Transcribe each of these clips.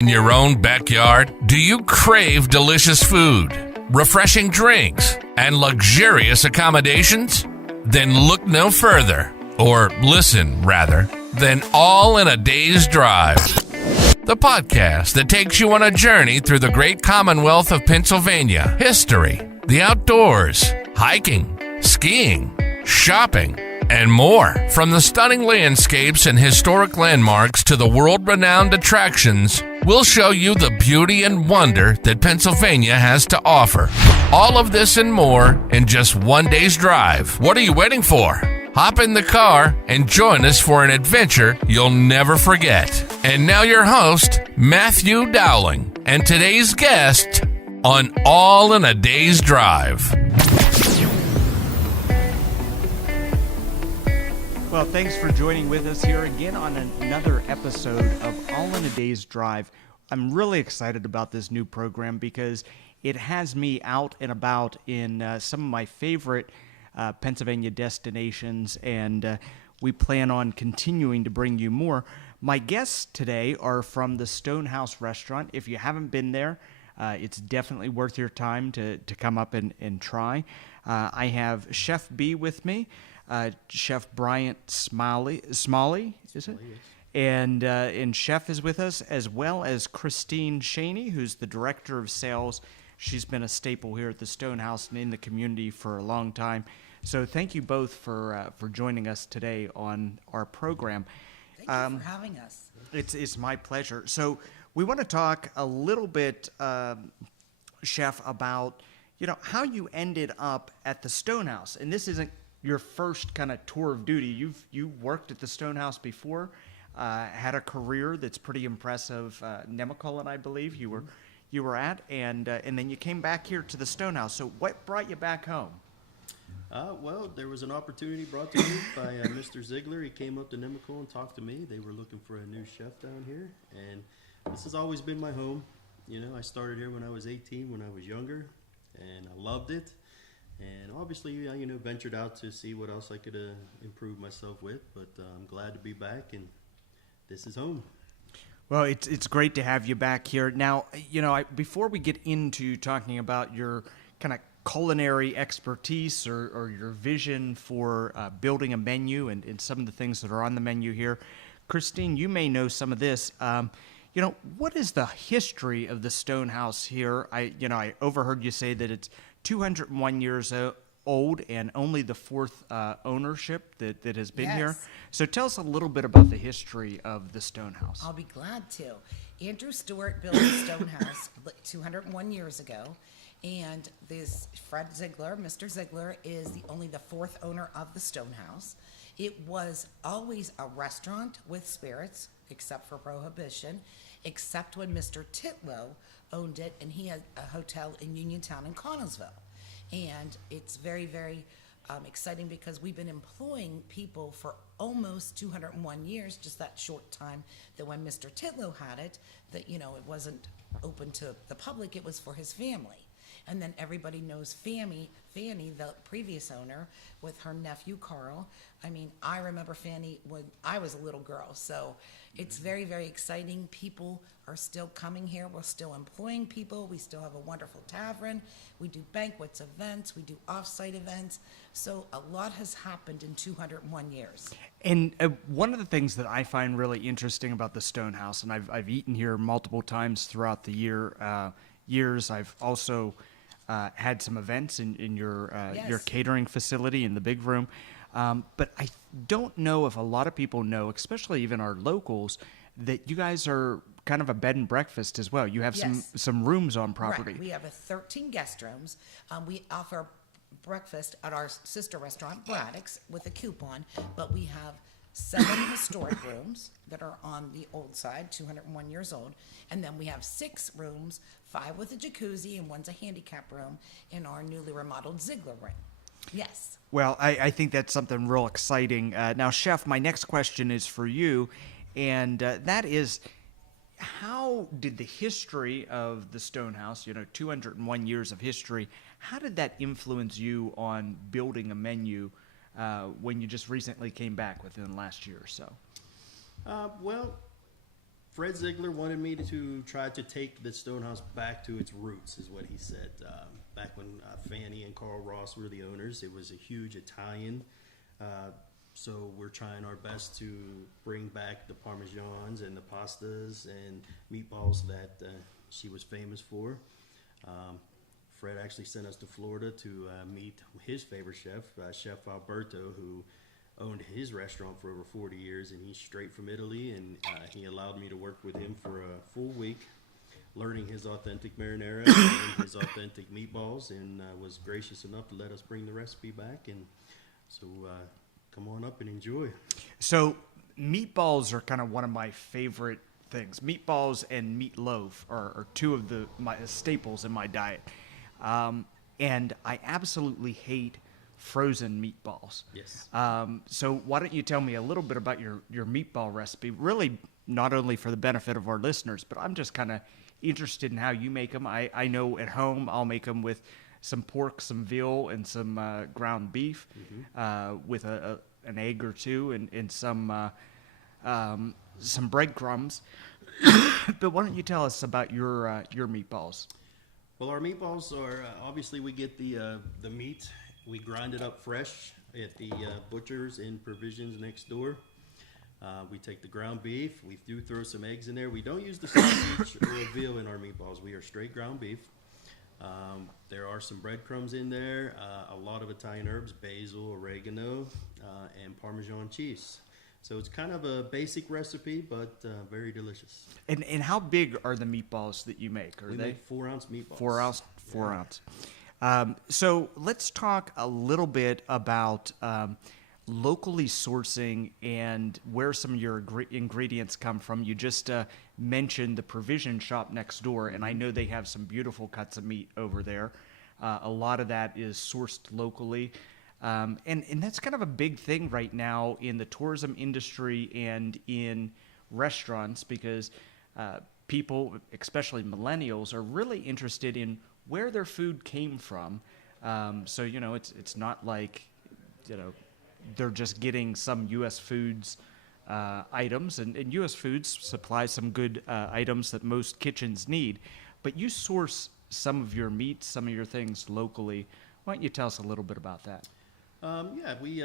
In your own backyard, do you crave delicious food, refreshing drinks, and luxurious accommodations? Then look no further, or listen, rather, than All in a Day's Drive, the podcast that takes you on a journey through the great Commonwealth of Pennsylvania, history, the outdoors, hiking, skiing, shopping, and more. From the stunning landscapes and historic landmarks to the world-renowned attractions, we'll show you the beauty and wonder that Pennsylvania has to offer. All of this and more in just one day's drive. What are you waiting for? Hop in the car and join us for an adventure you'll never forget. And now your host, Matthew Dowling, and today's guest on All in a Day's Drive. Well, thanks for joining with us here again on another episode of All in a Day's Drive. I'm really excited about this new program because it has me out and about in some of my favorite Pennsylvania destinations, and we plan on continuing to bring you more. My guests today are from the Stonehouse Restaurant. If you haven't been there, it's definitely worth your time to come up and try. I have Chef B with me. Chef Bryant Smalley, is it? And Chef is with us, as well as Christine Shaney, who's the Director of Sales. She's been a staple here at the Stonehouse and in the community for a long time. So thank you both for joining us today on our program. Thank you for having us. It's my pleasure. So we want to talk a little bit, Chef, about how you ended up at the Stonehouse. And this isn't your first kind of tour of duty. You worked at the Stonehouse before, had a career that's pretty impressive. Nemacolin, I believe you were at, and then you came back here to the Stonehouse. So what brought you back home? Well, there was an opportunity brought to me by Mr. Ziegler. He came up to Nemacolin and talked to me. They were looking for a new chef down here, and this has always been my home. I started here when I was 18, when I was younger, and I loved it. And obviously, ventured out to see what else I could improve myself with. But I'm glad to be back, and this is home. Well, it's great to have you back here. Now, before we get into talking about your kind of culinary expertise or your vision for building a menu and some of the things that are on the menu here, Christine, you may know some of this. What is the history of the Stonehouse here? I overheard you say that it's 201 years old and only the fourth ownership that has been here. So tell us a little bit about the history of the Stonehouse. I'll be glad to. Andrew Stewart built the Stonehouse 201 years ago, and this Fred Ziegler, Mr. Ziegler, is only the fourth owner of the Stonehouse. It was always a restaurant with spirits, except for Prohibition, except when Mr. Titlow owned it, and he had a hotel in Uniontown in Connellsville. And it's very, very exciting because we've been employing people for almost 201 years, just that short time that when Mr. Titlow had it, that, it wasn't open to the public, it was for his family. And then everybody knows Fanny, the previous owner, with her nephew Carl. I mean, I remember Fanny when I was a little girl. So it's very, very exciting. People are still coming here. We're still employing people. We still have a wonderful tavern. We do banquets, events. We do off-site events. So a lot has happened in 201 years. And one of the things that I find really interesting about the Stonehouse, and I've eaten here multiple times throughout the years. I've also had some events in your catering facility in the big room. But I don't know if a lot of people know, especially even our locals, that you guys are kind of a bed and breakfast as well. You have some rooms on property. Right. We have 13 guest rooms. We offer breakfast at our sister restaurant, Braddock's, with a coupon, but we have 7 historic rooms that are on the old side, 201 years old, and then we have 6 rooms, 5 with a jacuzzi and 1's a handicap room in our newly remodeled Ziegler room. Yes. Well, I think that's something real exciting. Now, Chef, my next question is for you, and that is, how did the history of the Stonehouse, 201 years of history, how did that influence you on building a menu when you just recently came back within the last year or so? Well, Fred Ziegler wanted me to try to take the Stonehouse back to its roots, is what he said. Back when Fanny and Carl Ross were the owners, it was a huge Italian. So we're trying our best to bring back the parmesans and the pastas and meatballs that she was famous for. Fred actually sent us to Florida to meet his favorite chef, Chef Alberto, who owned his restaurant for over 40 years, and he's straight from Italy, and he allowed me to work with him for a full week, learning his authentic marinara and his authentic meatballs, and was gracious enough to let us bring the recipe back. And so come on up and enjoy. So meatballs are kind of one of my favorite things. Meatballs and meatloaf are two of my staples in my diet. And I absolutely hate frozen meatballs. Yes. So why don't you tell me a little bit about your meatball recipe, really not only for the benefit of our listeners, but I'm just kind of interested in how you make them. I know at home I'll make them with some pork, some veal, and some ground beef, with an egg or two and some breadcrumbs. But why don't you tell us about your meatballs? Well, our meatballs are obviously we get the meat, we grind it up fresh at the butchers and provisions next door. We take the ground beef. We do throw some eggs in there. We don't use the sausage or veal in our meatballs. We are straight ground beef. There are some breadcrumbs in there, a lot of Italian herbs, basil, oregano, and Parmesan cheese. So it's kind of a basic recipe, but very delicious. And how big are the meatballs that you make? We make 4-ounce meatballs. 4 ounce. So let's talk a little bit about locally sourcing and where some of your ingredients come from. You just mentioned the provision shop next door, and I know they have some beautiful cuts of meat over there. A lot of that is sourced locally. And that's kind of a big thing right now in the tourism industry and in restaurants, because people, especially millennials, are really interested in where their food came from. So, it's not like, they're just getting some U.S. Foods items, and U.S. Foods supplies some good items that most kitchens need. But you source some of your meats, some of your things locally. Why don't you tell us a little bit about that? We,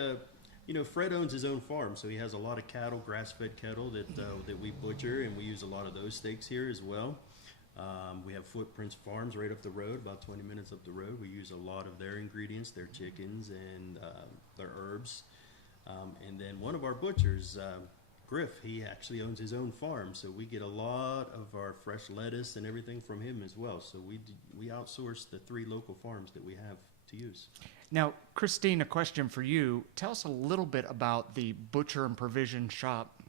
Fred owns his own farm, so he has a lot of cattle, grass-fed cattle that we butcher, and we use a lot of those steaks here as well. We have Footprints Farms right up the road, about 20 minutes up the road. We use a lot of their ingredients, their chickens and their herbs. And then one of our butchers, Griff, he actually owns his own farm, so we get a lot of our fresh lettuce and everything from him as well. So we outsource the 3 local farms that we have to use. Now, Christine, a question for you. Tell us a little bit about the butcher and provision shop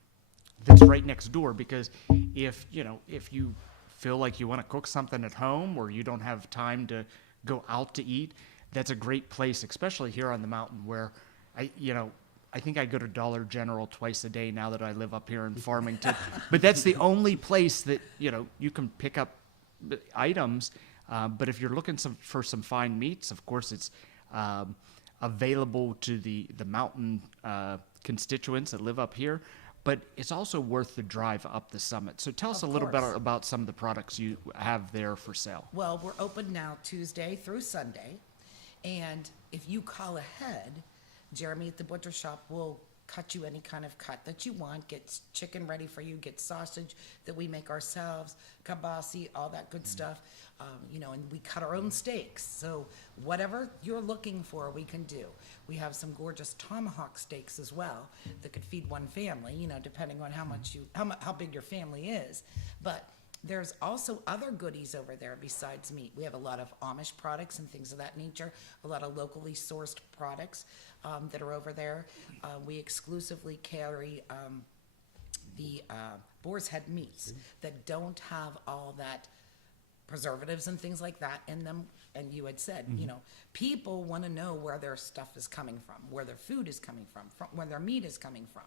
that's right next door, because if you feel like you want to cook something at home or you don't have time to go out to eat, that's a great place, especially here on the mountain where I think I go to Dollar General twice a day now that I live up here in Farmington. But that's the only place that, you can pick up items. But if you're looking for some fine meats, of course, it's available to the mountain constituents that live up here. But it's also worth the drive up the summit. So tell us a little bit about some of the products you have there for sale. Well, we're open now Tuesday through Sunday. And if you call ahead, Jeremy at the butcher shop will cut you any kind of cut that you want, get chicken ready for you, get sausage that we make ourselves, kibasi, all that good stuff. And we cut our own steaks. So whatever you're looking for, we can do. We have some gorgeous tomahawk steaks as well that could feed one family, depending on how big your family is. But there's also other goodies over there besides meat. We have a lot of Amish products and things of that nature, a lot of locally sourced products that are over there. We exclusively carry the boar's head meats that don't have all that preservatives and things like that in them. And you had said, people want to know where their stuff is coming from, where their food is coming from, where their meat is coming from.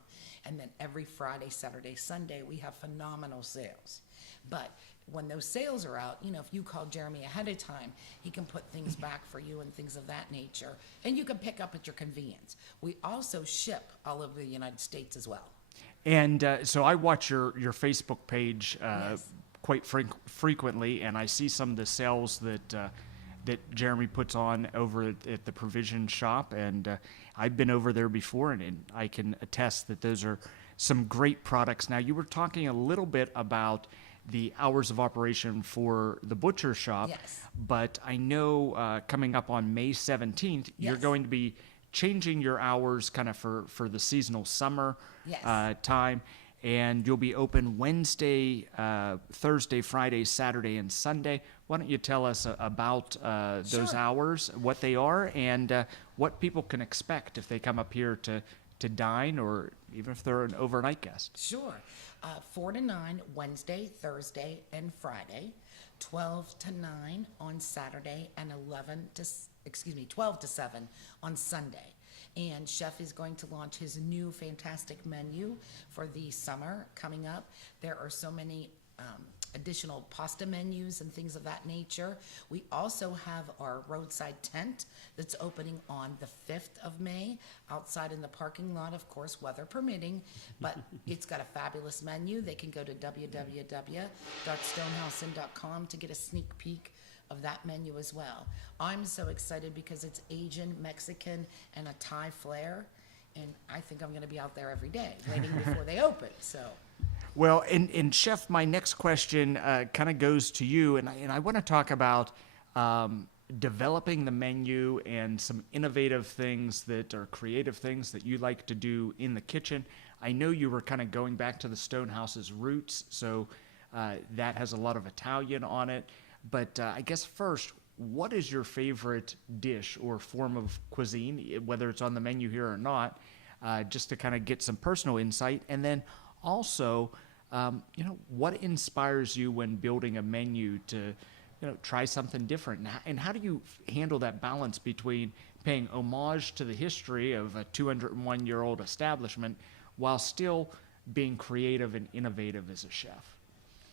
And then every Friday, Saturday, Sunday, we have phenomenal sales. But when those sales are out, if you call Jeremy ahead of time, he can put things back for you and things of that nature. And you can pick up at your convenience. We also ship all over the United States as well. And so I watch your Facebook page Yes. quite frequently, and I see some of the sales that Jeremy puts on over at the provision shop, and I've been over there before, and I can attest that those are some great products. Now, you were talking a little bit about the hours of operation for the butcher shop, Yes. but I know coming up on May 17th, you're Yes. going to be changing your hours kind of for the seasonal summer Yes. time, and you'll be open Wednesday, Thursday, Friday, Saturday, and Sunday. Why don't you tell us about those Sure. hours, what they are, and what people can expect if they come up here to dine, or even if they're an overnight guest? Sure. 4 to 9 Wednesday, Thursday, and Friday. 12 to 9 on Saturday, and 12 to 7 on Sunday. And Chef is going to launch his new fantastic menu for the summer coming up. There are so many additional pasta menus and things of that nature. We also have our roadside tent that's opening on the 5th of May outside in the parking lot, of course, weather permitting, but it's got a fabulous menu. They can go to www.stonehousein.com to get a sneak peek of that menu as well. I'm so excited because it's Asian, Mexican, and a Thai flair, and I think I'm going to be out there every day waiting before they open. So, Well, and Chef, my next question kind of goes to you, and I want to talk about developing the menu and some innovative things that are creative things that you like to do in the kitchen. I know you were kind of going back to the Stonehouse's roots, so that has a lot of Italian on it. But I guess first, what is your favorite dish or form of cuisine, whether it's on the menu here or not, just to kind of get some personal insight? And then also, what inspires you when building a menu to, try something different? And how do you handle that balance between paying homage to the history of a 201-year-old establishment while still being creative and innovative as a chef?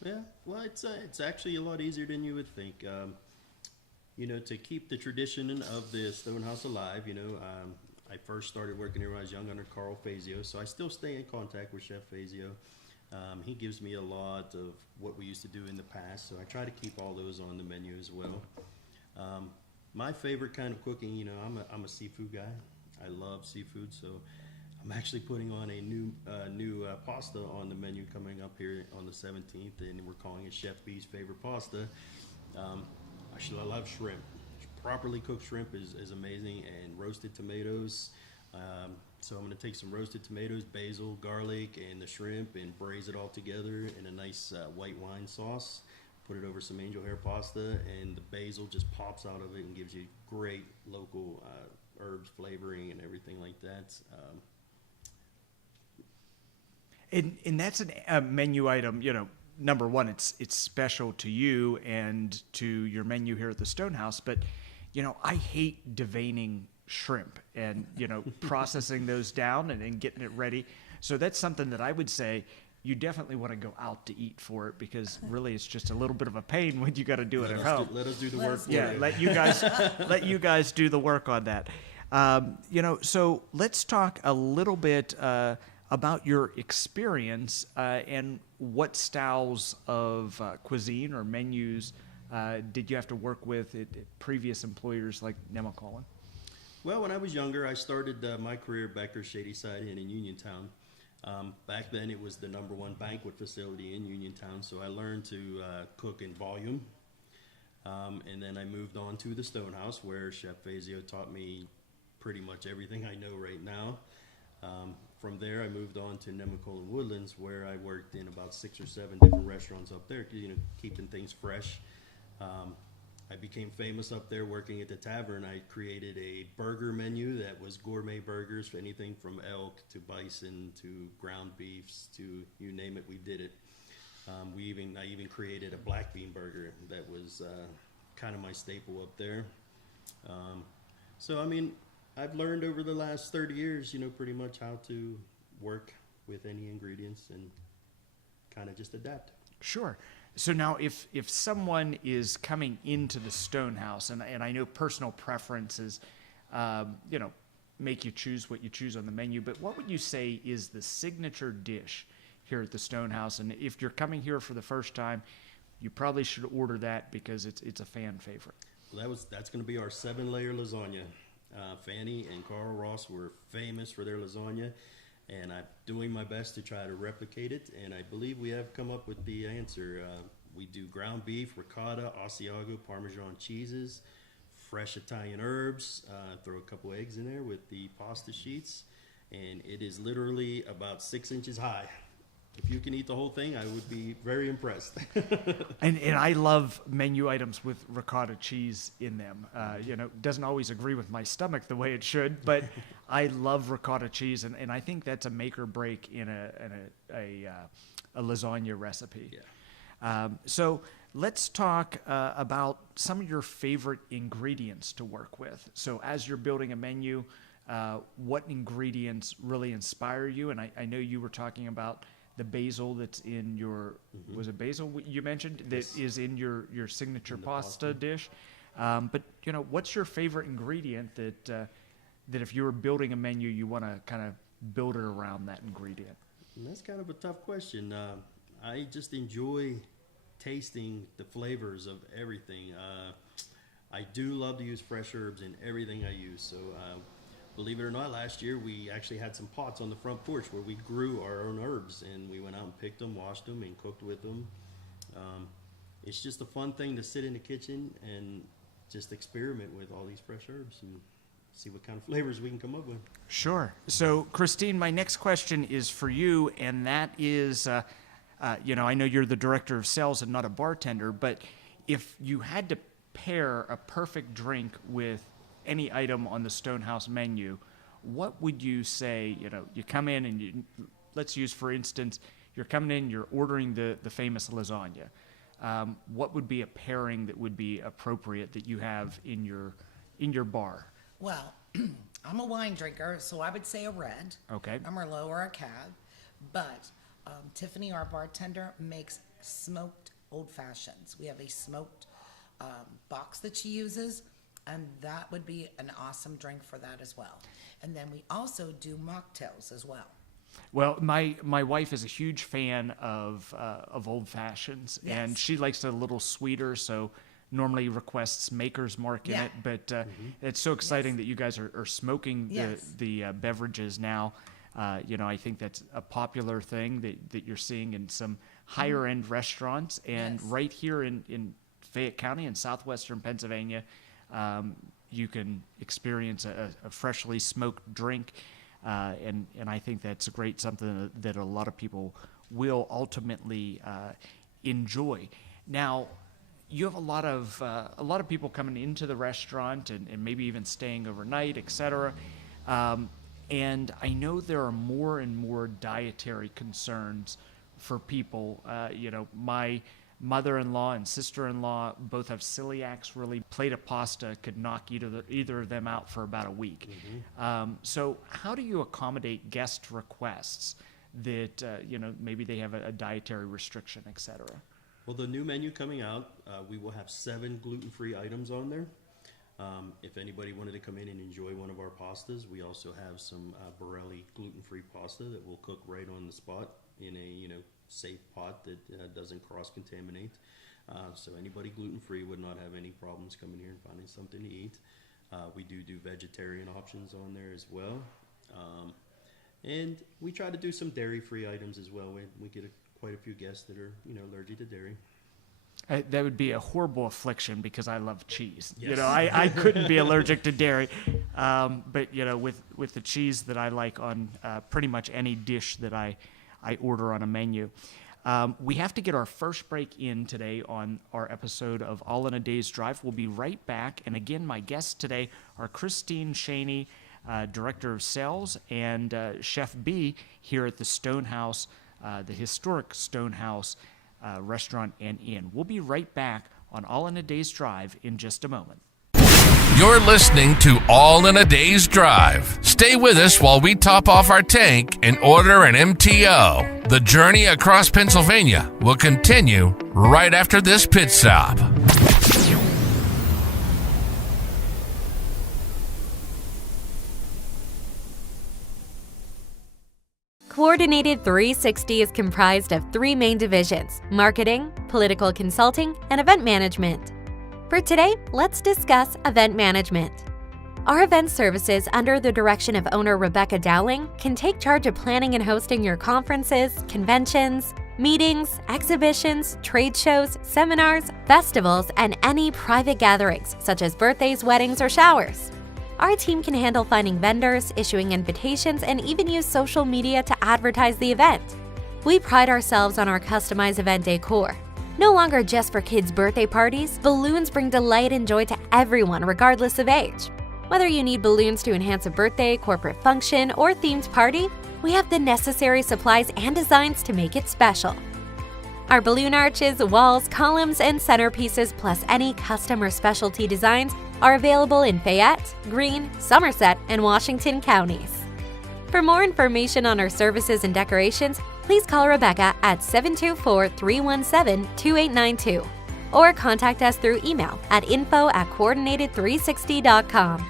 Yeah, well, it's actually a lot easier than you would think. To keep the tradition of the Stonehouse alive, I first started working here when I was young under Carl Fazio, so I still stay in contact with Chef Fazio. He gives me a lot of what we used to do in the past, so I try to keep all those on the menu as well. My favorite kind of cooking, I'm a seafood guy. I love seafood, so I'm actually putting on a new pasta on the menu coming up here on the 17th, and we're calling it Chef B's favorite pasta. Actually, I love shrimp. Properly cooked shrimp is amazing, and roasted tomatoes. So I'm going to take some roasted tomatoes, basil, garlic, and the shrimp, and braise it all together in a nice white wine sauce. Put it over some angel hair pasta, and the basil just pops out of it and gives you great local herbs flavoring and everything like that. And that's a menu item, number one, it's special to you and to your menu here at the Stonehouse, but, I hate deveining shrimp and, processing those down and getting it ready. So that's something that I would say you definitely want to go out to eat for it, because really it's just a little bit of a pain when you got to do it at home. Let us do the work. Yeah, let you guys do the work on that. So let's talk a little bit about your experience and what styles of cuisine or menus did you have to work with at previous employers like Nemacolin? Well, when I was younger, I started my career back here Shadyside Inn in Uniontown. Back then, it was the #1 banquet facility in Uniontown, so I learned to cook in volume. And then I moved on to the Stonehouse, where Chef Fazio taught me pretty much everything I know right now. From there, I moved on to Nemacolin Woodlands, where I worked in about 6 or 7 different restaurants up there, keeping things fresh. I became famous up there working at the tavern. I created a burger menu that was gourmet burgers for anything from elk to bison to ground beefs to you name it, we did it. I even created a black bean burger that was kind of my staple up there. I've learned over the last 30 years, pretty much how to work with any ingredients and kind of just adapt. Sure. So now if someone is coming into the Stonehouse, and I know personal preferences, make you choose what you choose on the menu, but what would you say is the signature dish here at the Stonehouse? And if you're coming here for the first time, you probably should order that because it's a fan favorite. Well, that's going to be our 7-layer lasagna. Fanny and Carl Ross were famous for their lasagna, and I'm doing my best to try to replicate it, and I believe we have come up with the answer. We do ground beef, ricotta, Asiago, Parmesan cheeses, fresh Italian herbs, throw a couple eggs in there with the pasta sheets, and it is literally about 6 inches high. If you can eat the whole thing, I would be very impressed. And I love menu items with ricotta cheese in them. Doesn't always agree with my stomach the way it should, but I love ricotta cheese, and I think that's a make or break in a lasagna recipe. Yeah. So let's talk about some of your favorite ingredients to work with. So as you're building a menu, what ingredients really inspire you? And I know you were talking about the basil that's in your, was it basil you mentioned that is in your signature pasta dish? But what's your favorite ingredient that if you were building a menu, you want to kind of build it around that ingredient? And that's kind of a tough question. I just enjoy tasting the flavors of everything. I do love to use fresh herbs in everything I use. So believe it or not, last year we actually had some pots on the front porch where we grew our own herbs, and we went out and picked them, washed them, and cooked with them. It's just a fun thing to sit in the kitchen and just experiment with all these fresh herbs and see what kind of flavors we can come up with. Sure. So, Christine, my next question is for you, and that is, I know you're the director of sales and not a bartender, but if you had to pair a perfect drink with any item on the Stonehouse menu, what would you say? You come in and let's use, for instance, you're coming in, you're ordering the famous lasagna. What would be a pairing that would be appropriate that you have in your bar? Well, I'm a wine drinker, so I would say a red, Okay. a Merlot or a Cab. But Tiffany, our bartender, makes smoked old fashions. We have a smoked box that she uses, and that would be an awesome drink for that as well. And then we also do mocktails as well. Well, my wife is a huge fan of old fashions, Yes. and she likes it a little sweeter, so normally requests Maker's Mark in Yeah. it. But it's so exciting that you guys are smoking Yes. the beverages now. I think that's a popular thing that you're seeing in some higher end restaurants, and Yes. right here in Fayette County in southwestern Pennsylvania, you can experience a freshly smoked drink, and I think that's something that a lot of people will ultimately enjoy. Now, you have a lot of people coming into the restaurant and maybe even staying overnight, etc. And I know there are more and more dietary concerns for people. My mother-in-law and sister-in-law both have celiacs. Really, plate of pasta could knock either of them out for about a week. So how do you accommodate guest requests that maybe they have a dietary restriction, etc.? Well, the new menu coming out, we will have 7 gluten-free items on there. If anybody wanted to come in and enjoy one of our pastas, we also have some Borelli gluten-free pasta that we'll cook right on the spot in a safe pot that doesn't cross-contaminate. So anybody gluten-free would not have any problems coming here and finding something to eat. We do vegetarian options on there as well. And we try to do some dairy-free items as well. We get quite a few guests that are allergic to dairy. That would be a horrible affliction because I love cheese. Yes. I couldn't be allergic to dairy, but with the cheese that I like on pretty much any dish that I order on a menu. We have to get our first break in today on our episode of All in a Day's Drive. We'll be right back. And again, my guests today are Christine Shaney, Director of Sales, and Chef B here at the Stonehouse, the historic Stonehouse restaurant and inn. We'll be right back on All in a Day's Drive in just a moment. You're listening to All in a Day's Drive. Stay with us while we top off our tank and order an MTO. The journey across Pennsylvania will continue right after this pit stop. Coordinated 360 is comprised of 3 main divisions: marketing, political consulting, and event management. For today, let's discuss event management. Our event services, under the direction of owner Rebecca Dowling, can take charge of planning and hosting your conferences, conventions, meetings, exhibitions, trade shows, seminars, festivals, and any private gatherings, such as birthdays, weddings, or showers. Our team can handle finding vendors, issuing invitations, and even use social media to advertise the event. We pride ourselves on our customized event decor. No longer just for kids' birthday parties, balloons bring delight and joy to everyone regardless of age. Whether you need balloons to enhance a birthday, corporate function, or themed party, we have the necessary supplies and designs to make it special. Our balloon arches, walls, columns, and centerpieces, plus any custom or specialty designs, are available in Fayette, Greene, Somerset, and Washington counties. For more information on our services and decorations, please call Rebecca at 724-317-2892 or contact us through email at info@coordinated360.com.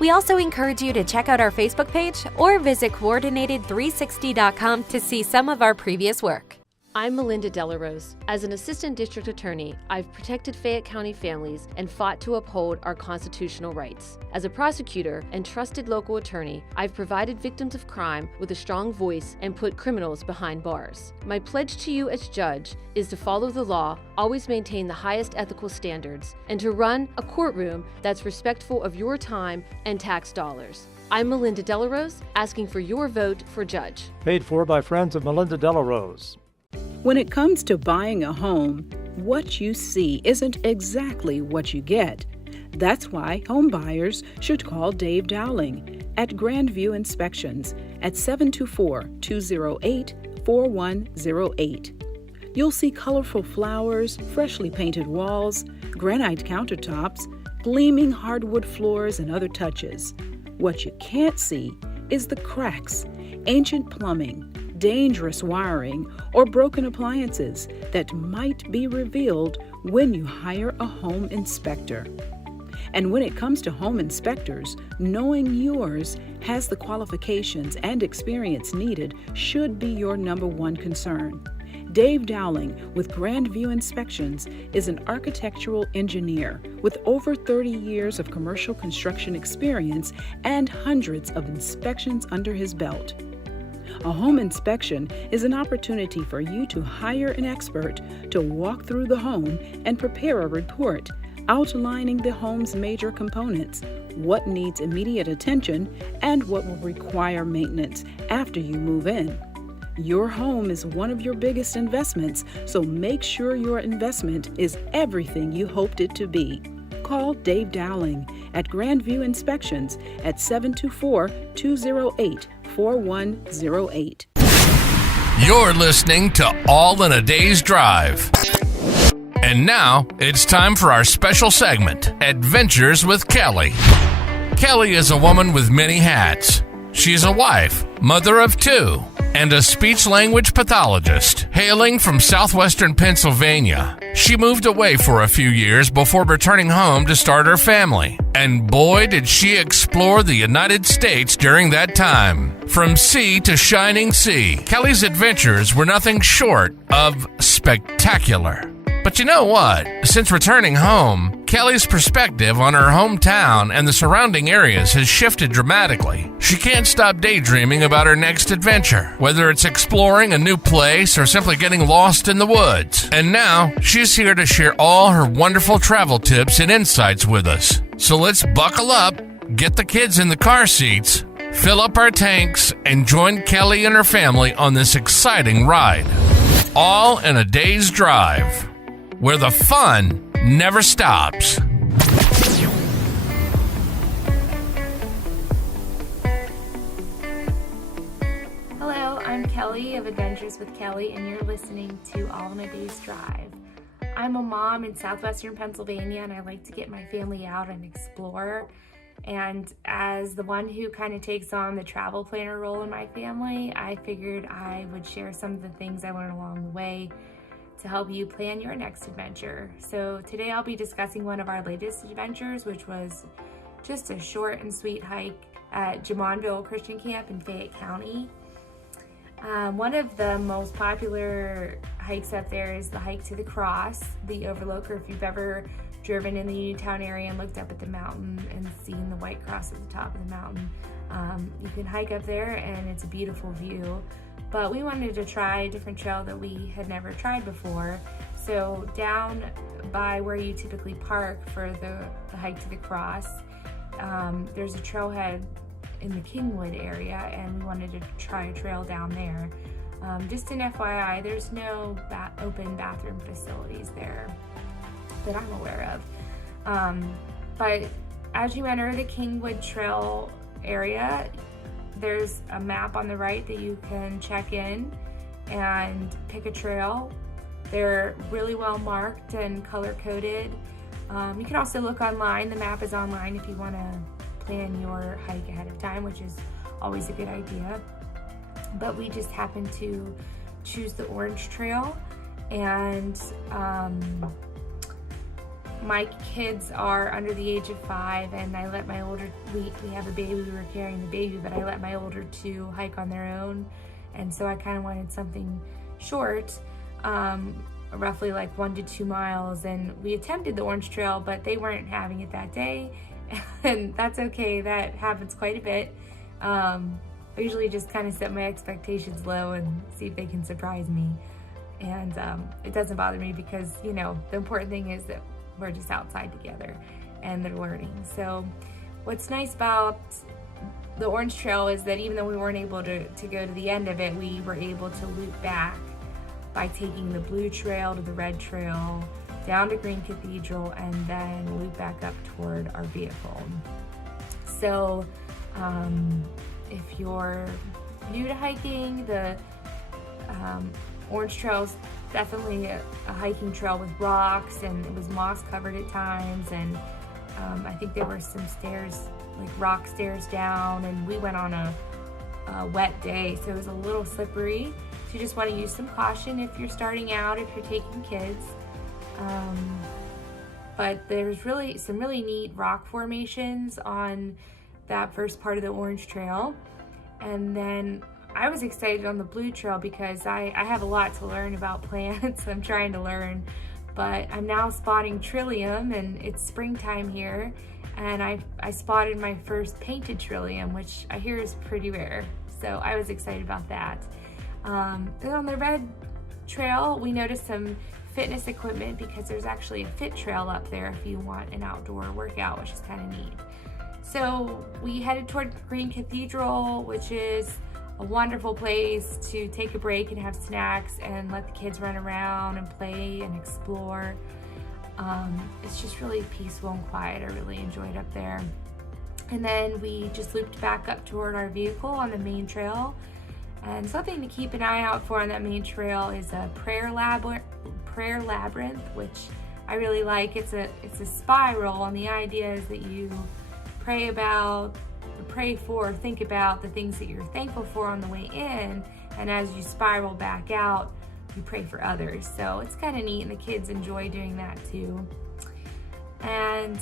We also encourage you to check out our Facebook page or visit coordinated360.com to see some of our previous work. I'm Melinda Delarose. As an assistant district attorney, I've protected Fayette County families and fought to uphold our constitutional rights. As a prosecutor and trusted local attorney, I've provided victims of crime with a strong voice and put criminals behind bars. My pledge to you as judge is to follow the law, always maintain the highest ethical standards, and to run a courtroom that's respectful of your time and tax dollars. I'm Melinda Delarose, asking for your vote for judge. Paid for by friends of Melinda Delarose. When it comes to buying a home, what you see isn't exactly what you get. That's why home buyers should call Dave Dowling at Grandview Inspections at 724-208-4108. You'll see colorful flowers, freshly painted walls, granite countertops, gleaming hardwood floors, and other touches. What you can't see is the cracks, ancient plumbing, dangerous wiring, or broken appliances that might be revealed when you hire a home inspector. And when it comes to home inspectors, knowing yours has the qualifications and experience needed should be your number one concern. Dave Dowling with Grandview Inspections is an architectural engineer with over 30 years of commercial construction experience and hundreds of inspections under his belt. A home inspection is an opportunity for you to hire an expert to walk through the home and prepare a report outlining the home's major components, what needs immediate attention, and what will require maintenance after you move in. Your home is one of your biggest investments, so make sure your investment is everything you hoped it to be. Call Dave Dowling at Grandview Inspections at 724-208-4108. You're listening to All in a Day's Drive. And now it's time for our special segment, Adventures with Kelly. Kelly is a woman with many hats. She's a wife, mother of 2, and a speech-language pathologist. Hailing from southwestern Pennsylvania, she moved away for a few years before returning home to start her family. And boy, did she explore the United States during that time. From sea to shining sea, Kelly's adventures were nothing short of spectacular. But you know what? Since returning home, Kelly's perspective on her hometown and the surrounding areas has shifted dramatically. She can't stop daydreaming about her next adventure, whether it's exploring a new place or simply getting lost in the woods. And now, she's here to share all her wonderful travel tips and insights with us. So let's buckle up, get the kids in the car seats, fill up our tanks, and join Kelly and her family on this exciting ride. All in a day's drive, where the fun never stops. Hello, I'm Kelly of Adventures with Kelly, and you're listening to All in a Day's Drive. I'm a mom in southwestern Pennsylvania, and I like to get my family out and explore. And as the one who kind of takes on the travel planner role in my family, I figured I would share some of the things I learned along the way to help you plan your next adventure. So today I'll be discussing one of our latest adventures, which was just a short and sweet hike at Jamonville Christian Camp in Fayette County. One of the most popular hikes up there is the hike to the cross, the overlook, or if you've ever driven in the Uniontown area and looked up at the mountain and seen the white cross at the top of the mountain. You can hike up there and it's a beautiful view. But we wanted to try a different trail that we had never tried before. So down by where you typically park for the hike to the cross, there's a trailhead in the Kingwood area, and we wanted to try a trail down there. Just an FYI, there's no open bathroom facilities there that I'm aware of. But as you enter the Kingwood Trail area, there's a map on the right that you can check in and pick a trail. They're really well marked and color coded. You can also look online. The map is online if you want to plan your hike ahead of time, which is always a good idea. But we just happened to choose the Orange Trail, and my kids are under the age of 5, and I let my older, we have a baby, we were carrying the baby, but I let my older 2 hike on their own. And so I kind of wanted something short, roughly like 1 to 2 miles. And we attempted the Orange Trail, but they weren't having it that day. And that's okay, that happens quite a bit. I usually just kind of set my expectations low and see if they can surprise me. And it doesn't bother me because, you know, the important thing is that we're just outside together and they're learning. So what's nice about the Orange Trail is that even though we weren't able to go to the end of it, we were able to loop back by taking the Blue Trail to the Red Trail, down to Green Cathedral, and then loop back up toward our vehicle. So if you're new to hiking, the Orange Trail is definitely a hiking trail with rocks, and it was moss covered at times, and I think there were some stairs, like rock stairs down, and we went on a wet day, so it was a little slippery. So you just want to use some caution if you're starting out, if you're taking kids. But there's really some really neat rock formations on that first part of the Orange Trail. And then I was excited on the Blue Trail because I have a lot to learn about plants. I'm trying to learn, but I'm now spotting trillium, and it's springtime here, and I spotted my first painted trillium, which I hear is pretty rare. So I was excited about that. Then on the Red Trail, we noticed some fitness equipment because there's actually a fit trail up there if you want an outdoor workout, which is kind of neat. So we headed toward Green Cathedral, which is a wonderful place to take a break and have snacks and let the kids run around and play and explore. It's just really peaceful and quiet. I really enjoyed up there. And then we just looped back up toward our vehicle on the main trail. And something to keep an eye out for on that main trail is a prayer labyrinth, which I really like. It's a spiral, and the idea is that you pray for, think about the things that you're thankful for on the way in, and as you spiral back out, you pray for others. So it's kind of neat, and the kids enjoy doing that too. And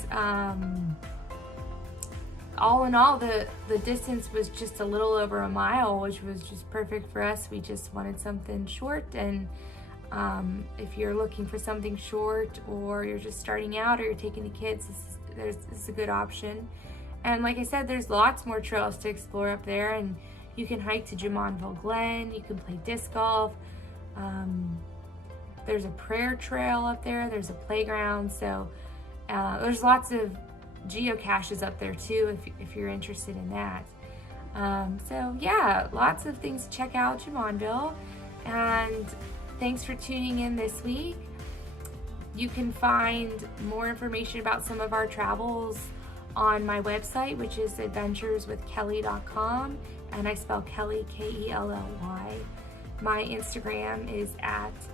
all in all, the distance was just a little over a mile, which was just perfect for us. We just wanted something short, and if you're looking for something short, or you're just starting out, or you're taking the kids, this is a good option. And like I said, there's lots more trails to explore up there, and you can hike to Jumonville Glen, you can play disc golf. There's a prayer trail up there, there's a playground, so there's lots of geocaches up there too if you're interested in that. So yeah, lots of things to check out Jumonville, and thanks for tuning in this week. You can find more information about some of our travels on my website, which is adventureswithkelly.com, and I spell Kelly Kelly. My Instagram is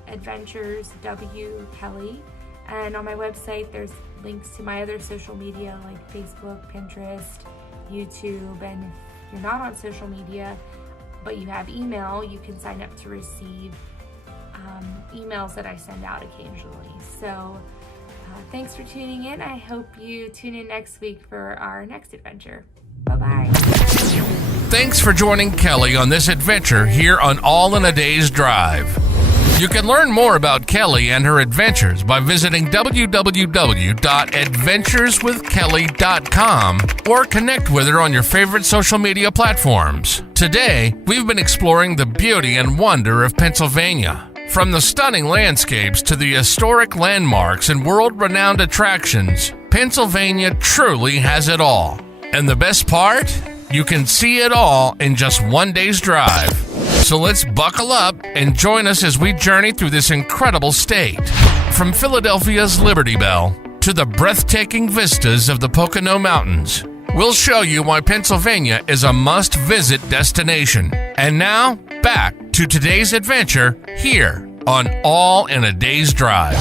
@adventureswkelly, and on my website there's links to my other social media like Facebook, Pinterest, YouTube. And if you're not on social media but you have email, you can sign up to receive emails that I send out occasionally. So thanks for tuning in. I hope you tune in next week for our next adventure. Bye-bye. Thanks for joining Kelly on this adventure here on All in a Day's Drive. You can learn more about Kelly and her adventures by visiting www.adventureswithkelly.com or connect with her on your favorite social media platforms. Today, we've been exploring the beauty and wonder of Pennsylvania. From the stunning landscapes to the historic landmarks and world-renowned attractions, Pennsylvania truly has it all. And the best part? You can see it all in just one day's drive. So let's buckle up and join us as we journey through this incredible state. From Philadelphia's Liberty Bell to the breathtaking vistas of the Pocono Mountains, we'll show you why Pennsylvania is a must-visit destination. And now, back to today's adventure here on All in a Day's Drive.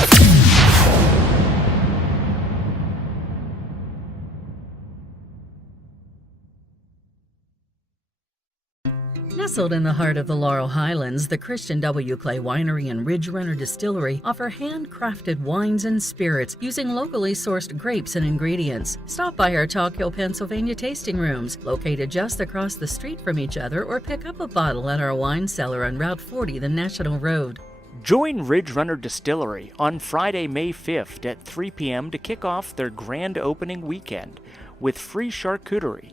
Nestled in the heart of the Laurel Highlands, the Christian W. Clay Winery and Ridge Runner Distillery offer handcrafted wines and spirits using locally sourced grapes and ingredients. Stop by our Talk Pennsylvania tasting rooms, located just across the street from each other, or pick up a bottle at our wine cellar on Route 40, the National Road. Join Ridge Runner Distillery on Friday, May 5th at 3 p.m. to kick off their grand opening weekend with free charcuterie.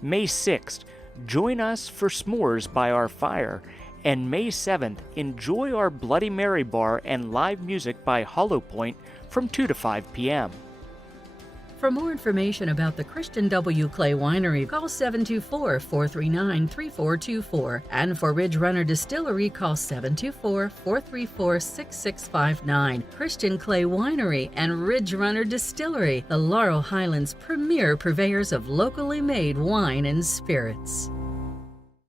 May 6th, join us for s'mores by our fire, and May 7th, enjoy our Bloody Mary bar and live music by Hollow Point from 2 to 5 p.m. For more information about the Christian W. Clay Winery, call 724-439-3424. And for Ridge Runner Distillery, call 724-434-6659. Christian Clay Winery and Ridge Runner Distillery, the Laurel Highlands' premier purveyors of locally made wine and spirits.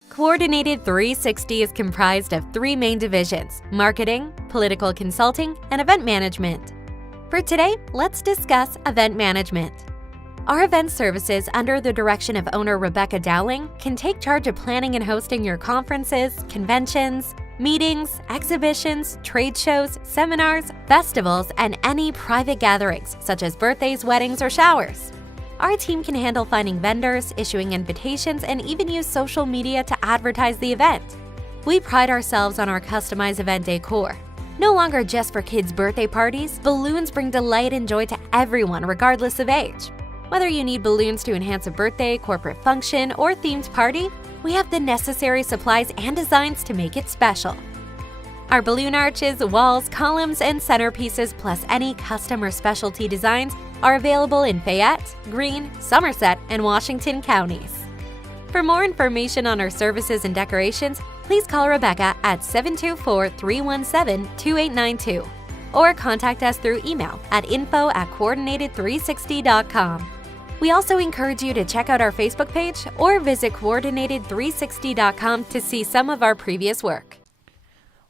Coordinated 360 is comprised of three main divisions: marketing, political consulting, and event management. For today, let's discuss event management. Our event services, under the direction of owner Rebecca Dowling, can take charge of planning and hosting your conferences, conventions, meetings, exhibitions, trade shows, seminars, festivals, and any private gatherings, such as birthdays, weddings, or showers. Our team can handle finding vendors, issuing invitations, and even use social media to advertise the event. We pride ourselves on our customized event decor. No longer just for kids' birthday parties, balloons bring delight and joy to everyone regardless of age. Whether you need balloons to enhance a birthday, corporate function, or themed party, we have the necessary supplies and designs to make it special. Our balloon arches, walls, columns, and centerpieces, plus any custom or specialty designs, are available in Fayette, Greene, Somerset, and Washington counties. For more information on our services and decorations, please call Rebecca at 724-317-2892 or contact us through email at info@coordinated360.com. We also encourage you to check out our Facebook page or visit coordinated360.com to see some of our previous work.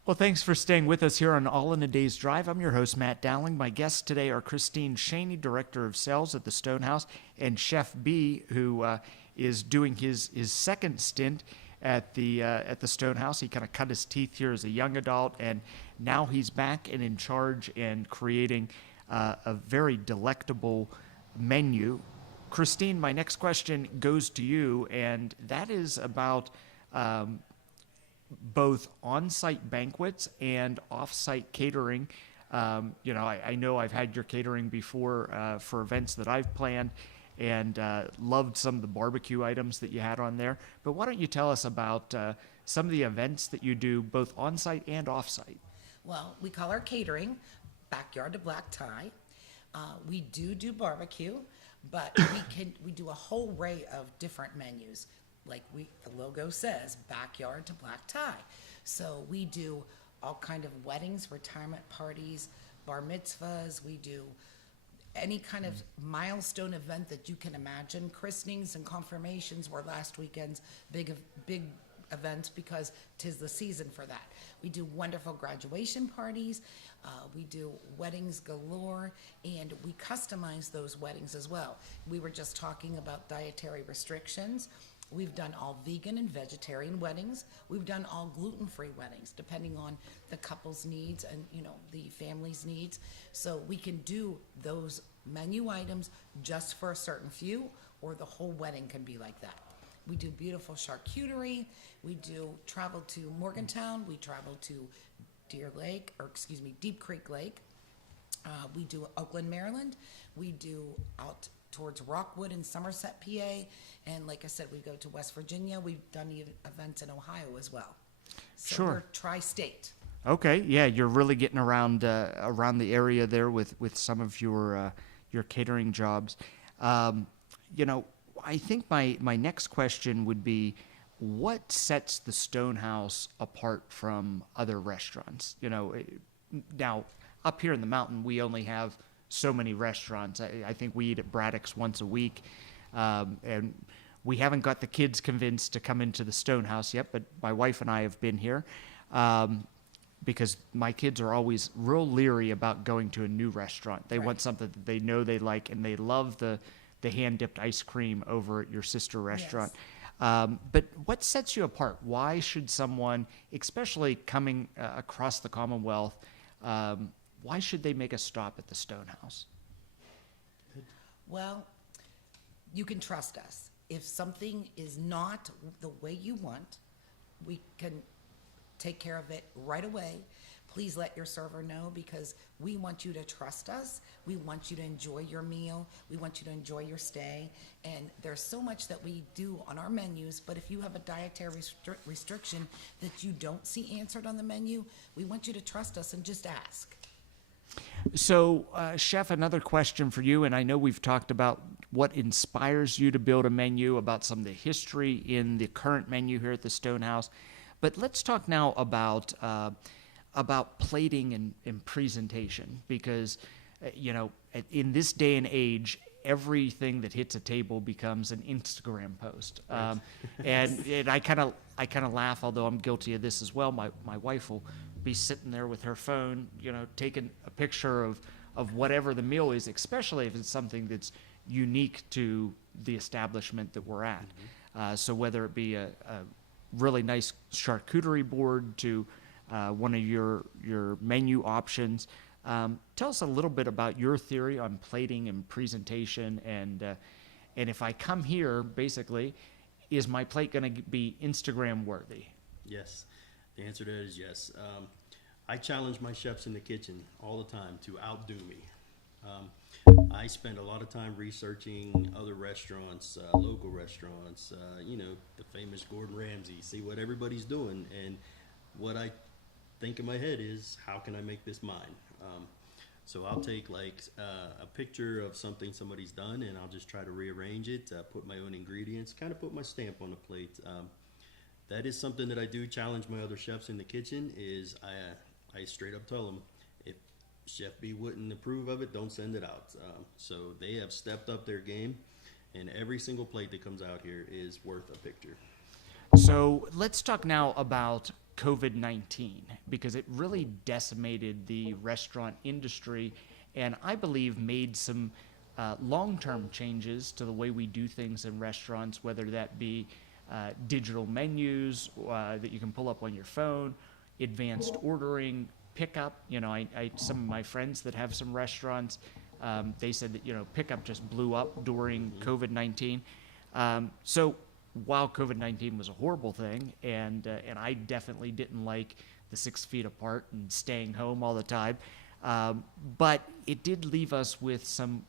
Well, thanks for staying with us here on All in a Day's Drive. I'm your host, Matt Dowling. My guests today are Christine Shaney, Director of Sales at the Stonehouse, and Chef B, who is doing his second stint at the Stonehouse. He kind of cut his teeth here as a young adult, and now he's back and in charge and creating a very delectable menu. Christine, my next question goes to you, and that is about both on-site banquets and off-site catering. I know I've had your catering before for events that I've planned, and loved some of the barbecue items that you had on there. But why don't you tell us about some of the events that you do both on-site and off-site? Well, we call our catering Backyard to Black Tie. We do barbecue, but we do a whole array of different menus. Like the logo says, Backyard to Black Tie. So we do all kind of weddings, retirement parties, bar mitzvahs. We do any kind of milestone event that you can imagine. Christenings and confirmations were last weekend's big events because 'tis the season for that. We do wonderful graduation parties. We do weddings galore, and we customize those weddings as well. We were just talking about dietary restrictions. We've done all vegan and vegetarian weddings. We've done all gluten-free weddings, depending on the couple's needs and, the family's needs. So we can do those menu items just for a certain few, or the whole wedding can be like that. We do beautiful charcuterie. We do travel to Morgantown. We travel to Deep Creek Lake. We do Oakland, Maryland. We do out towards Rockwood in Somerset, PA. And like I said, we go to West Virginia. We've done events in Ohio as well. So Sure. we're tri-state. Okay, yeah, you're really getting around around the area there with some of your catering jobs. I think my next question would be, what sets the Stonehouse apart from other restaurants? Now up here in the mountain, we only have so many restaurants. I think we eat at Braddock's once a week, and we haven't got the kids convinced to come into the Stonehouse yet, but my wife and I have been here. Because my kids are always real leery about going to a new restaurant. They want something that they know they like, and they love the hand-dipped ice cream over at your sister restaurant. Yes. But what sets you apart? Why should someone, especially coming across the Commonwealth, why should they make a stop at the Stonehouse? Well, you can trust us. If something is not the way you want, we can take care of it right away. Please let your server know, because we want you to trust us. We want you to enjoy your meal. We want you to enjoy your stay. And there's so much that we do on our menus, but if you have a dietary restriction that you don't see answered on the menu, we want you to trust us and just ask. So, Chef, another question for you, and I know we've talked about what inspires you to build a menu, about some of the history in the current menu here at the Stonehouse. But let's talk now about plating and presentation, because in this day and age, everything that hits a table becomes an Instagram post. Right. And I kind of laugh, although I'm guilty of this as well. My wife will be sitting there with her phone, taking a picture of whatever the meal is, especially if it's something that's unique to the establishment that we're at. Mm-hmm. So whether it be a really nice charcuterie board to one of your menu options. Tell us a little bit about your theory on plating and presentation, and if I come here, basically, is my plate going to be Instagram worthy? Yes, the answer to that is yes. I challenge my chefs in the kitchen all the time to outdo me. I spend a lot of time researching other restaurants, local restaurants, the famous Gordon Ramsay, see what everybody's doing. And what I think in my head is, how can I make this mine? So I'll take a picture of something somebody's done, and I'll just try to rearrange it, put my own ingredients, kind of put my stamp on the plate. That is something that I do challenge my other chefs in the kitchen, is I straight up tell them, if Chef B wouldn't approve of it, don't send it out. So they have stepped up their game, and every single plate that comes out here is worth a picture. So let's talk now about COVID-19, because it really decimated the restaurant industry, and I believe made some long-term changes to the way we do things in restaurants, whether that be digital menus that you can pull up on your phone, advanced ordering, pickup. Some of my friends that have some restaurants, they said that pickup just blew up during COVID-19. So while COVID-19 was a horrible thing, and I definitely didn't like the 6 feet apart and staying home all the time, but it did leave us with some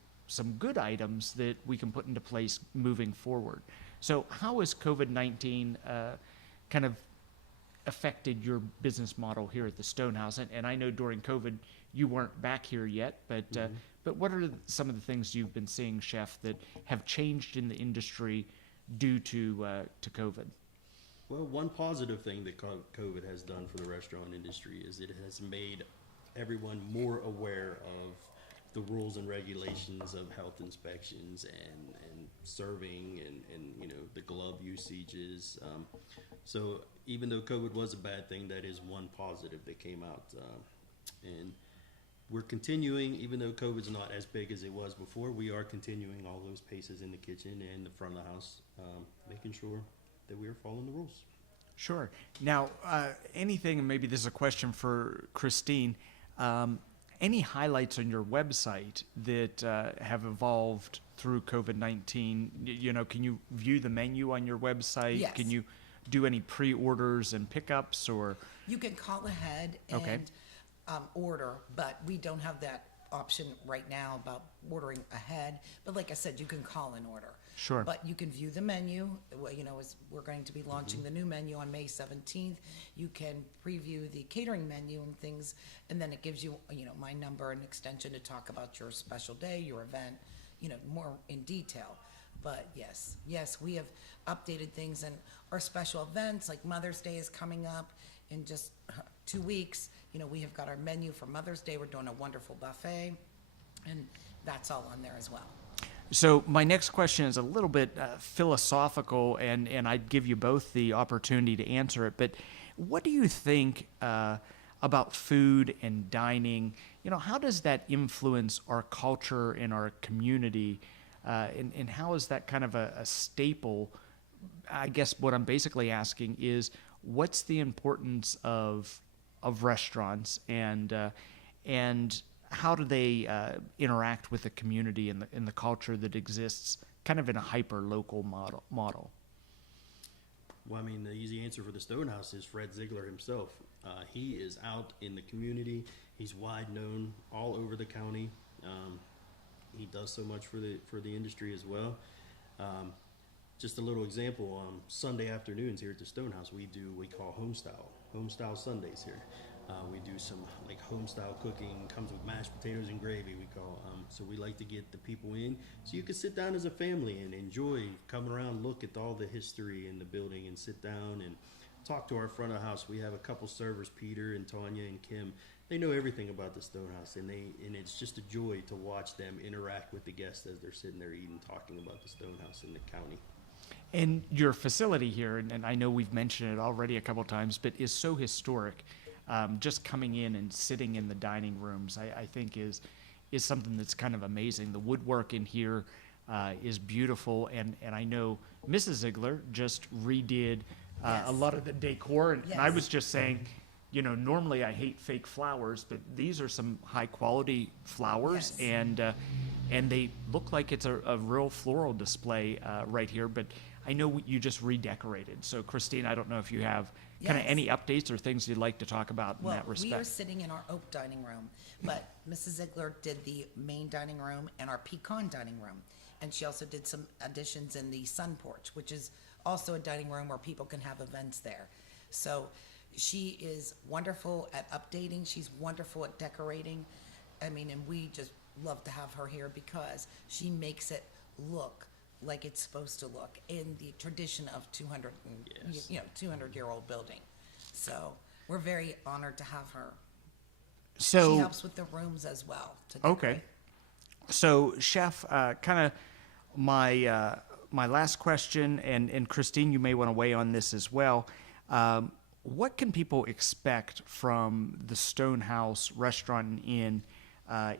good items that we can put into place moving forward. So how has COVID-19 kind of affected your business model here at the Stonehouse? And I know during COVID you weren't back here yet, but what are some of the things you've been seeing, Chef, that have changed in the industry due to COVID? Well, one positive thing that COVID has done for the restaurant industry is it has made everyone more aware of the rules and regulations of health inspections and serving and the glove usages. So even though COVID was a bad thing, that is one positive that came out. And we're continuing, even though COVID's not as big as it was before, we are continuing all those paces in the kitchen and the front of the house, making sure that we are following the rules. Sure. Now, anything, and maybe this is a question for Christine, any highlights on your website that have evolved through COVID-19? Can you view the menu on your website? Yes. Can you do any pre-orders and pickups, or? You can call ahead and order, but we don't have that option right now about ordering ahead. But like I said, you can call and order. Sure. But you can view the menu. As we're going to be launching the new menu on May 17th, you can preview the catering menu and things, and then it gives you, my number and extension to talk about your special day, your event, more in detail. But yes, we have updated things, and our special events, like Mother's Day is coming up in just 2 weeks. We have got our menu for Mother's Day. We're doing a wonderful buffet, and that's all on there as well. So my next question is a little bit philosophical, and I'd give you both the opportunity to answer it. But what do you think about food and dining? How does that influence our culture and our community? And how is that kind of a staple? I guess what I'm basically asking is, what's the importance of restaurants, and how do they interact with the community and the culture that exists kind of in a hyper-local model? Well, the easy answer for the Stonehouse is Fred Ziegler himself. He is out in the community. He's wide known all over the county. He does so much for the industry as well. Just a little example, Sunday afternoons here at the Stonehouse, we call homestyle Sundays here. We do some homestyle cooking, comes with mashed potatoes and gravy, we call. So we like to get the people in so you can sit down as a family and enjoy, come around, look at all the history in the building, and sit down and talk to our front of house. We have a couple servers, Peter and Tanya and Kim. They know everything about the Stonehouse, and it's just a joy to watch them interact with the guests as they're sitting there eating, talking about the Stonehouse in the county. And your facility here, and I know we've mentioned it already a couple times, but is so historic. Just coming in and sitting in the dining rooms, I think is something that's kind of amazing. The woodwork in here is beautiful, and I know Mrs. Ziegler just redid a lot of the decor, and I was just saying, normally I hate fake flowers, but these are some high quality flowers, and they look like it's a real floral display right here. But I know you just redecorated. So Christine, I don't know if you have kind of any updates or things you'd like to talk about in that respect. We are sitting in our oak dining room, but Mrs. Ziegler did the main dining room and our pecan dining room. And she also did some additions in the sun porch, which is also a dining room where people can have events there. So she is wonderful at updating. She's wonderful at decorating. And we just love to have her here because she makes it look like it's supposed to look in the tradition of 200-year-old building. So we're very honored to have her. So she helps with the rooms as well. Okay. So Chef, kind of my last question, and Christine, you may want to weigh on this as well. What can people expect from the Stonehouse Restaurant and Inn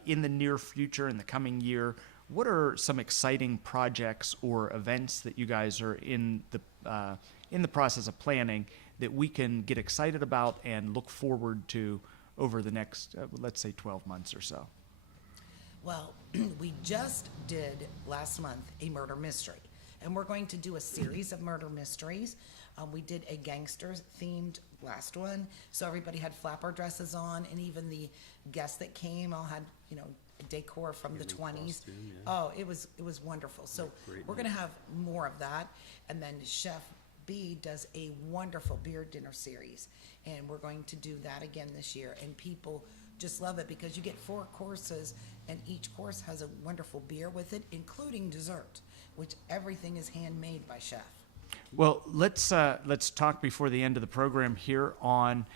in the near future, in the coming year? What are some exciting projects or events that you guys are in the process of planning that we can get excited about and look forward to over the next, let's say, 12 months or so? Well, we just did last month a murder mystery, and we're going to do a series of murder mysteries. We did a gangster-themed last one, so everybody had flapper dresses on, and even the guests that came all had, decor from the 20s. Costume, yeah. Oh, it was wonderful. So we're going to have more of that, and then Chef B does a wonderful beer dinner series, and we're going to do that again this year, and people just love it because you get 4 courses, and each course has a wonderful beer with it, including dessert, which everything is handmade by Chef. Well, let's talk before the end of the program here on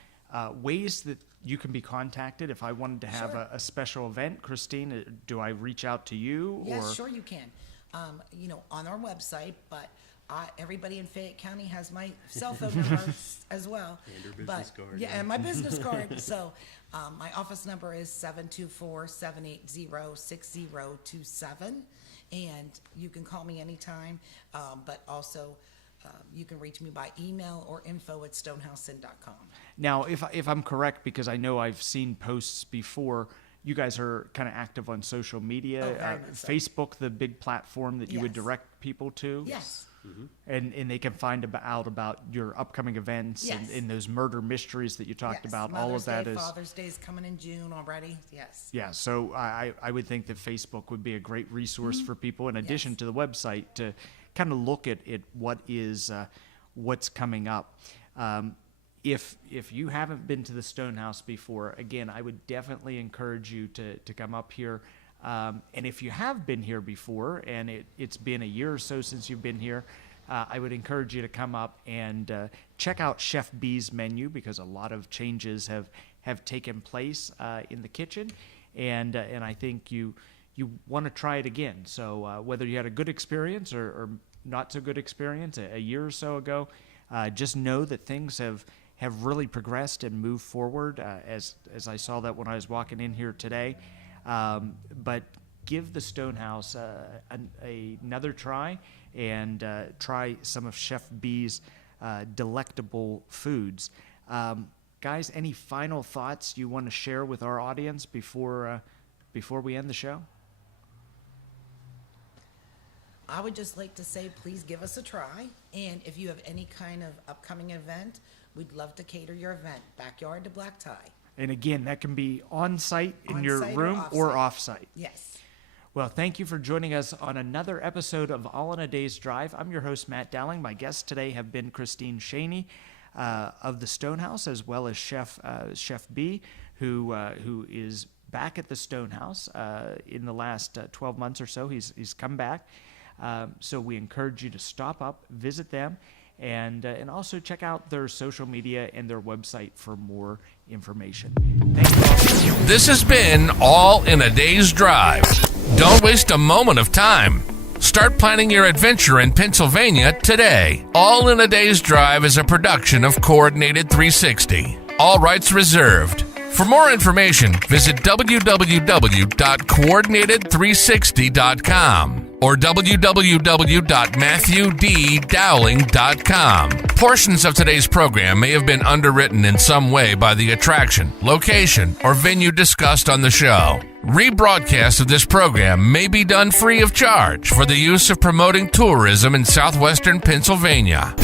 ways that you can be contacted if I wanted to have a special event. Christine, do I reach out to you? Yes, sure you can. On our website, but everybody in Fayette County has my cell phone number as well. And your business card. Yeah, and my business card. So my office number is 724-780-6027, and you can call me anytime, but also you can reach me by email or info@stonehouseinn.com. Now, if I'm correct, because I know I've seen posts before, you guys are kind of active on social media. very much so. Facebook, the big platform that you would Yes. direct people to. Yes. And they can find out about your upcoming events Yes. and those murder mysteries that you talked Yes. about. Mother's All of that Day, is. Father's Day is coming in June already. Yes. Yeah, so I would think that Facebook would be a great resource for people in addition to the website to kind of look at what is what's coming up. If you haven't been to the Stonehouse before, again, I would definitely encourage you to come up here. And if you have been here before and it's been a year or so since you've been here, I would encourage you to come up and check out Chef B's menu, because a lot of changes have taken place in the kitchen, and I think you want to try it again. So whether you had a good experience or not so good experience a year or so ago, just know that things have really progressed and moved forward, as I saw that when I was walking in here today. But give the Stonehouse another try, and try some of Chef B's delectable foods. Guys, any final thoughts you want to share with our audience before we end the show? I would just like to say, please give us a try. And if you have any kind of upcoming event, we'd love to cater your event, backyard to black tie. And again, that can be on-site in your On-site or room or off-site. off-site. Yes. Well, thank you for joining us on another episode of All in a Day's Drive. I'm your host, Matt Dowling. My guests today have been Christine Shaney of the Stonehouse, as well as Chef B, who is back at the Stonehouse in the last 12 months or so. He's come back. So we encourage you to stop up, visit them, and also check out their social media and their website for more information. Thank you all. This has been All in a Day's Drive. Don't waste a moment of time. Start planning your adventure in Pennsylvania today. All in a Day's Drive is a production of Coordinated 360. All rights reserved. For more information, visit www.coordinated360.com or www.matthewddowling.com. Portions of today's program may have been underwritten in some way by the attraction, location, or venue discussed on the show. Rebroadcast of this program may be done free of charge for the use of promoting tourism in southwestern Pennsylvania.